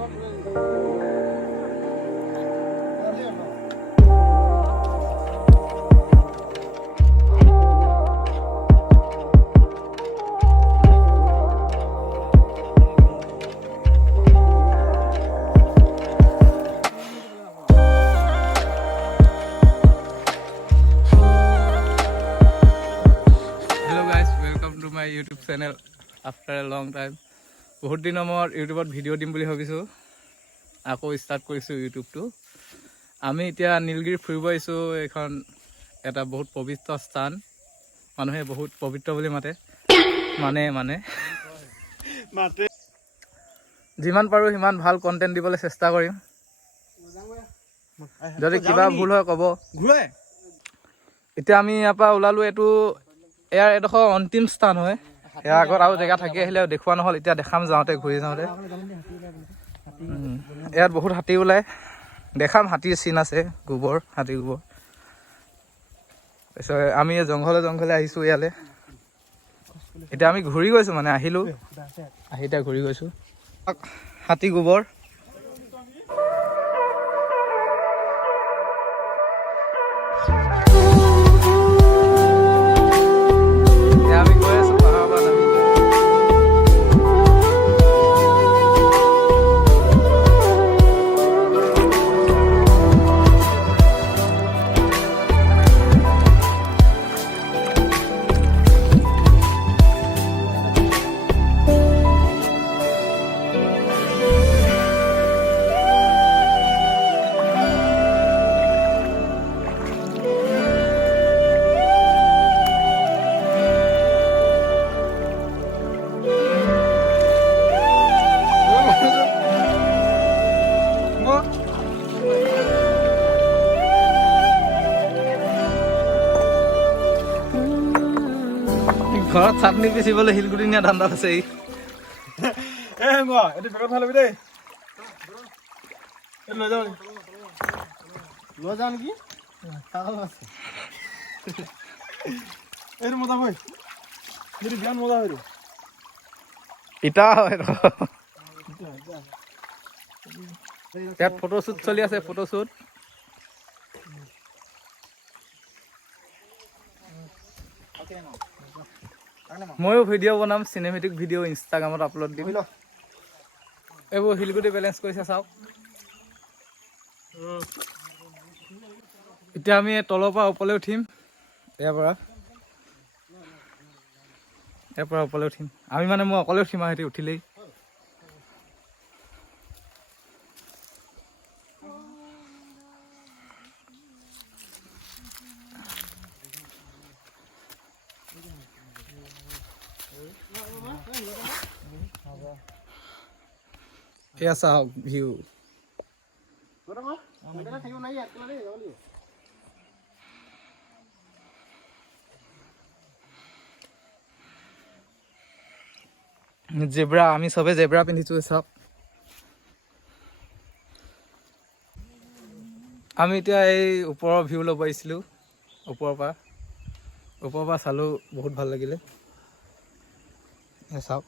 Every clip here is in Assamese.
My YouTube channel after a long time. বহুত দিনৰ মই ইউটিউবত ভিডিঅ' দিম বুলি ভাবিছোঁ, আকৌ ষ্টাৰ্ট কৰিছোঁ ইউটিউবটো। আমি এতিয়া নীলগিৰি ফুৰিব আহিছোঁ। এইখন এটা বহুত পবিত্ৰ স্থান, মানুহে বহুত পবিত্ৰ বুলি মাতে যিমান পাৰোঁ সিমান ভাল কণ্টেণ্ট দিবলৈ চেষ্টা কৰিম। যদি কিবা ভুল হয় ক'ব। এতিয়া আমি ইয়াৰ পৰা ওলালোঁ। ইয়াৰ এডোখৰ অন্তিম স্থান হয়। ইয়াৰ আগত আৰু জেগা থাকি আহিলে দেখুওৱা নহ'ল, এতিয়া দেখাম যাওঁতে ঘূৰি যাওঁতে। ইয়াত বহুত হাতী ওলায়, দেখাম। হাতীৰ চিন আছে, হাতী গোবৰ। তাৰপিছত আমি জংঘলে আহিছোঁ ইয়ালৈ। এতিয়া আমি ঘূৰি গৈছোঁ, আহিলোঁ আহি এতিয়া ঘূৰি গৈছোঁ। হাতী গোবৰ ঘৰত চাটনি পিচিবলৈ শিলগুটি নিয়া ধান্দাত আছে। ইয়াত ফটোশ্বুট চলি আছে, ফটোশ্বুট। ময়ো ভিডিঅ' বনাম, চিনেমেটিক ভিডিঅ' ইনষ্টাগ্ৰামত আপলোড দিম। এইবোৰ শিলগুটি বেলেঞ্চ কৰিছে চাওক। এতিয়া আমি তলৰ পৰা ওপৰলৈ উঠিম। ইয়াৰ পৰা ওপৰলৈ উঠিম আমি। মই অকলে উঠিম আৰু সিহঁতি উঠিলেই। এয়া চাওক ভিউ। জেব্ৰা, আমি চবে জেব্ৰা পিন্ধিছোঁ চাওক। আমি এতিয়া এই ওপৰৰ ভিউ ল'ব আহিছিলোঁ। ওপৰৰ পৰা চালোঁ, বহুত ভাল লাগিলে। চাওক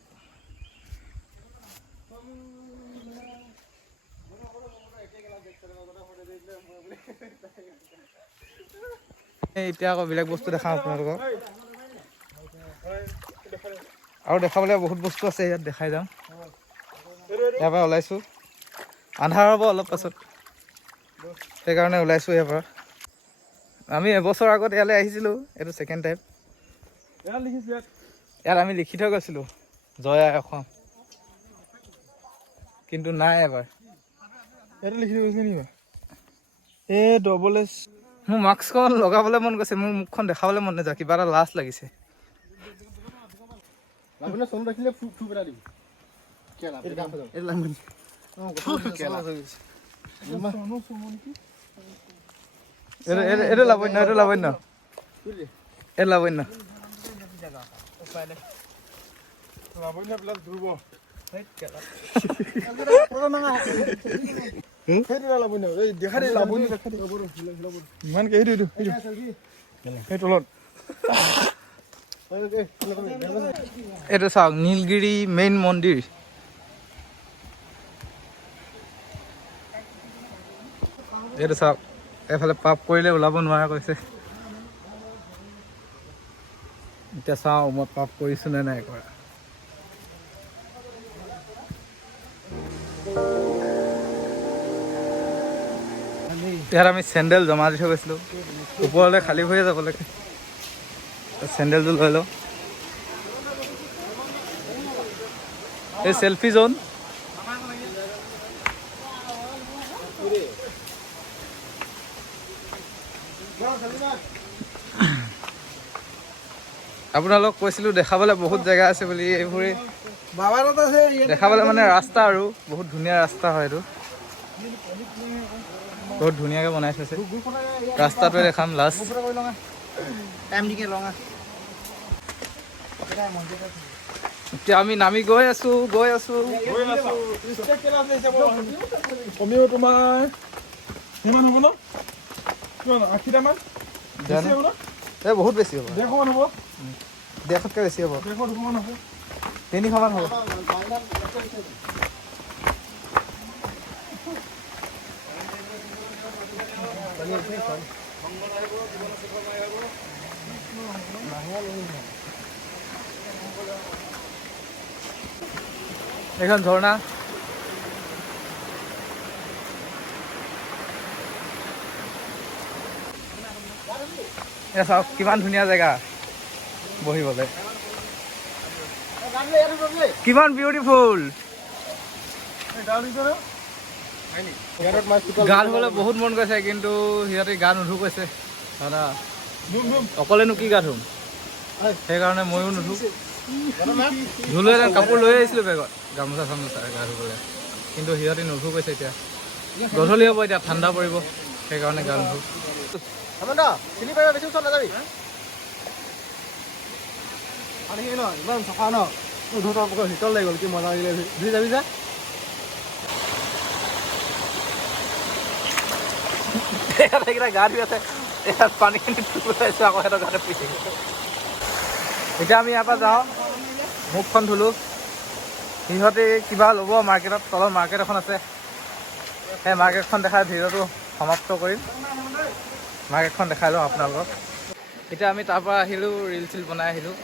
এতিয়া আকৌ বেলেগ বস্তু দেখাওঁ আপোনালোকক। আৰু দেখাবলৈ বহুত বস্তু আছে, ইয়াত দেখাই যাম। ইয়াৰ পৰা ওলাইছোঁ, আন্ধাৰ হ'ব অলপ পাছত, সেইকাৰণে ওলাইছোঁ ইয়াৰ পৰা। আমি এবছৰ আগত ইয়ালৈ আহিছিলোঁ, এইটো ছেকেণ্ড টাইম। ইয়াত আমি লিখি থৈ গৈছিলোঁ জয় আই অসম, কিন্তু নাই এবাৰ। ইয়াতে লিখি থৈ গৈছে নেকি? মোৰ মাস্কখন লগাবলৈ মন গৈছে, মোৰ মুখখন দেখাবলৈ মন নাযায়, কিবা এটা লাজ লাগিছে। এইটো লাবণ্য, এইটো চাওক নীলগিৰি মেইন মন্দিৰ। এইটো চাওক, এইফালে পাপ কৰিলে ওলাব নোৱাৰা কৈছে। এতিয়া চাওঁ মই পাপ কৰিছোঁ নে নাই কৰা। ইয়াত আমি চেণ্ডেল জমা দি থৈ গৈছিলোঁ, ওপৰলৈ খালী ভৰিয়ে যাব লাগে। চেণ্ডেলটো লৈ লওঁ। এই চেল্ফি জোন। আপোনালোক কৈছিলোঁ দেখাবলৈ বহুত জেগা আছে বুলি, এইবোৰেই দেখাবলৈ মানে ৰাস্তা আৰু বহুত ধুনীয়া ৰাস্তা হয় এইটো। বহুত ধুনীয়াকৈ বনাই থৈছে। ৰাস্তাটোৱে দেখাম লাষ্ট। এতিয়া আমি নামি গৈ আছো। কমেও তোমাৰ কিমান হ'ব ন? কিমান 80টামান? বেছি হ'ব ন? এই বহুত বেছি হ'ব, 150 মান হ'ব? 150তকৈ বেছি হ'ব, 150 মান হ'ব? 300 মান হ'ব। এইখন ঝৰ্ণা। এয়া চাওক কিমান ধুনীয়া জেগা বহিবলৈ, কিমান বিউটিফুল। গা ধুবলৈ বহুত মন গৈছে, কিন্তু সিহঁতে গা নুধু কৈছে। দাদা অকলেনো কি গা ধুম, সেইকাৰণে ময়ো নুধু। ধুলোহেঁতেন, কাপোৰ লৈ আহিছিলোঁ বেগত, গামোচা চামোচা গা ধুবলৈ, কিন্তু সিহঁতে নুধু কৈছে। এতিয়া গধূলি হ'ব, এতিয়া ঠাণ্ডা পৰিব, সেইকাৰণে গা নুধু। ইমান চফা ন, শীতল লাগি গ'ল, কি মজা লাগিলে। ধুই যাবি যা। গা ধুই আছে, পানীখিনি আহিছোঁ, আকৌ সিহঁতৰ গাতে পুহি থাকিব। এতিয়া আমি ইয়াৰ পৰা যাওঁ, মুখখন ধুলোঁ। সিহঁতে কিবা ল'ব মাৰ্কেটত, তলত মাৰ্কেট এখন আছে, সেই মাৰ্কেটখন দেখাই ভিডিঅ'টো সমাপ্ত কৰিম। মাৰ্কেটখন দেখাই লওঁ আপোনালোকক। এতিয়া আমি তাৰ পৰা আহিলোঁ, ৰিল চিল বনাই আহিলোঁ।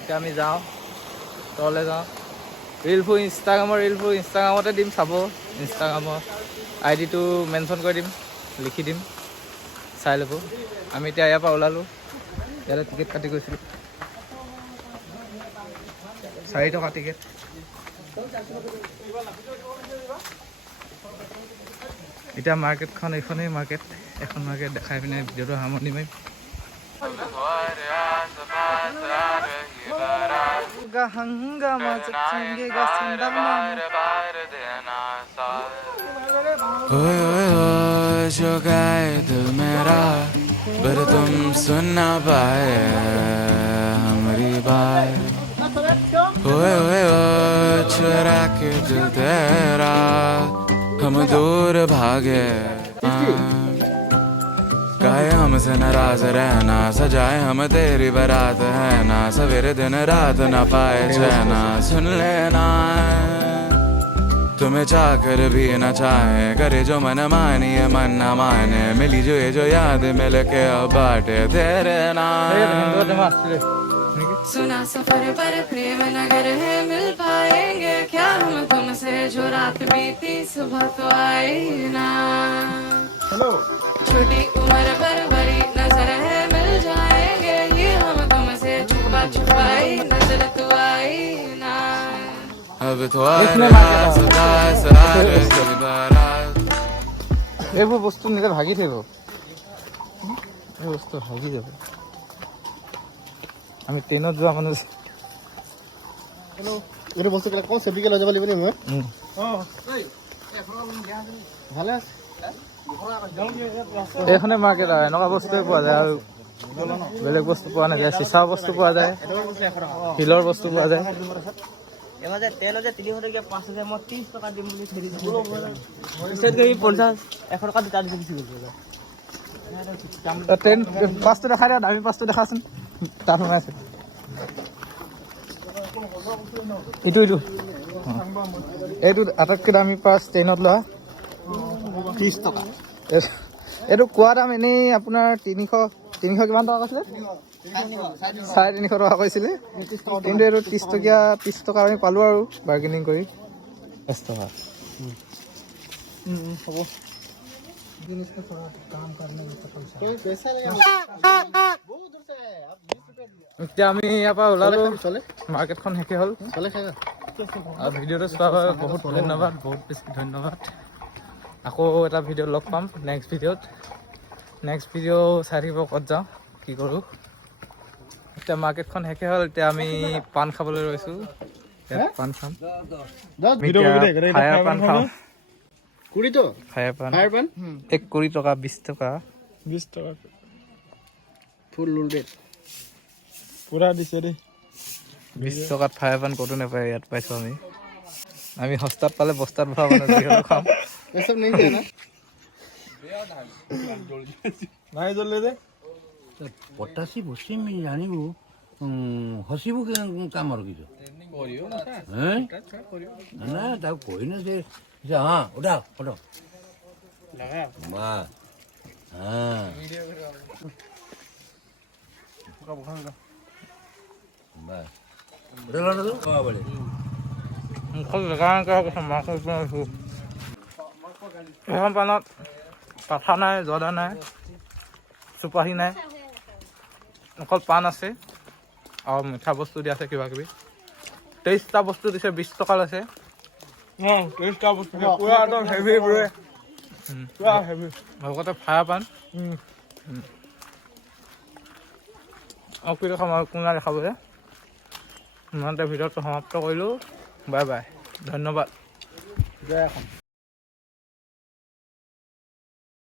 এতিয়া আমি যাওঁ, তললৈ যাওঁ। ইনষ্টাগ্ৰামতে দিম, চাব। ইনষ্টাগ্ৰামৰ ID-টো মেনশ্যন কৰি দিম, লিখি দিম, চাই ল'ব। আমি এতিয়া ইয়াৰ পৰা ওলালোঁ, ইয়াতে টিকেট কাটি গৈছিলোঁ, 4 টকা টিকেট। এতিয়া মাৰ্কেটখন এইখনেই মাৰ্কেট, এখন মাৰ্কেট দেখাই পিনে ভিডিঅ'টো সামৰণি মাৰিম। जो गाए दिल मेरा पर तुम सुन ना पाए हमारी बात। ओए चुरा के दिल तेरा हम दूर भागे, गाए हमसे नाराज रहना, सजाए हम तेरी बारात है ना, सवेरे दिन रात ना पाए चैना। सुन लेना तुम्हें चाहकर भी न चाहे, करे जो मन मानी है मन न माने, मिली जो ये जो याद मिल के अब बाटे तेरे नाम। सुना सफर पर प्रेम नगर है, मिल पाएंगे क्या हम तुमसे, जो रात बीती सुबह तो आई ना। छोटी उम्र पर बड़ी नजर है, मिल जाएंगे ये हम तुमसे, छुपा छुपाई नजर तो आई ना। अब तो এইবোৰ বস্তু নিলে ভাগি থাকিব, এই বস্তু ভাগি যাব। আমি ট্ৰেইনত যোৱা মানুহ। এইটো বস্তুবিলাক কওঁ, চেফটিকে লৈ যাব লাগিব নেকি? মই ভালে আছে। এইখনে মাৰ্কেট আৰু এনেকুৱা বস্তুৱে পোৱা যায়, আৰু বেলেগ বস্তু পোৱা নাযায়। চিচাৰ বস্তু পোৱা যায়, শিলৰ বস্তু পোৱা যায়। এবাৰ যে তেল যে 300 টকীয়া 5,000 মই 30 টকা দিম বুলি থৈ দিছোঁ। 50 100 টকা দুটা দি দিছোঁ। ট্ৰেইন পাছটো দেখাই দিয়া, দামী পাছটো দেখাচোন, তাত সোমাইছে। এইটো আটাইতকৈ দামী পাছ ট্ৰেইনত লোৱা, 30 টকা। এইটো কোৱা দাম এনেই আপোনাৰ 300 কিমান টকা কৈছিলে 350 টকা কৈছিলে কিন্তু এইটো 30 টকা আমি পালোঁ আৰু বাৰ্গেনিং কৰি 10 টকা হ'ব এতিয়া আমি ইয়াৰ পৰা ওলালোঁ মাৰ্কেটখন শেষে হ'ল আৰু ভিডিঅ'টো চোৱাৰ বাবে বহুত ধন্যবাদ বহুত বেছি ধন্যবাদ আকৌ এটা ভিডিঅ' লগ পাম নেক্সট ভিডিঅ' চাই থাকিব ক'ত যাওঁ কি কৰোঁ এতিয়া মাৰ্কেটখন শেষে হ'ল এতিয়া আমি পাণ খাবলৈ ৰৈছোঁ ইয়াত পাণ খাম ফায়াৰ পাণ খাওঁ ফায়াৰ পাণ 1 কোটি টকা 20 টকা 20 টকা ফুল লোডেড পুৰা দিছে দেই 20 টকাত ফায়াৰ পাণ ক'তো নাপায় ইয়াত পাইছোঁ আমি সস্তাত পালে বস্তাত ভৰা মানে যিহেতু খাম এসব नहीं किया ना नहीं जल्दी दे ପଟାସି ବସି ମୁଁ ଜାଣିବୁ ହସିବୁ କାମର କିଛି ନା ତାକୁ କହିନା ସେ ହଁ ଉଠା ଫଟୋ ମା এখন পাণত কাঠা নাই জদা নাই চুপাৰি নাই অকল পাণ আছে আৰু মিঠা বস্তু দিয়া আছে কিবা কিবি 23টা বস্তু দিছে 20 টকা লৈছে पूरा एकदम हेवी ब्रो पूरा हेवी লগতে ফায়াৰ পাণ আৰু কি দেখাম আৰু কোনে দেখাবলৈ ইমানতে ভিডিঅ'টো সমাপ্ত কৰিলোঁ বাই বাই ধন্যবাদ जय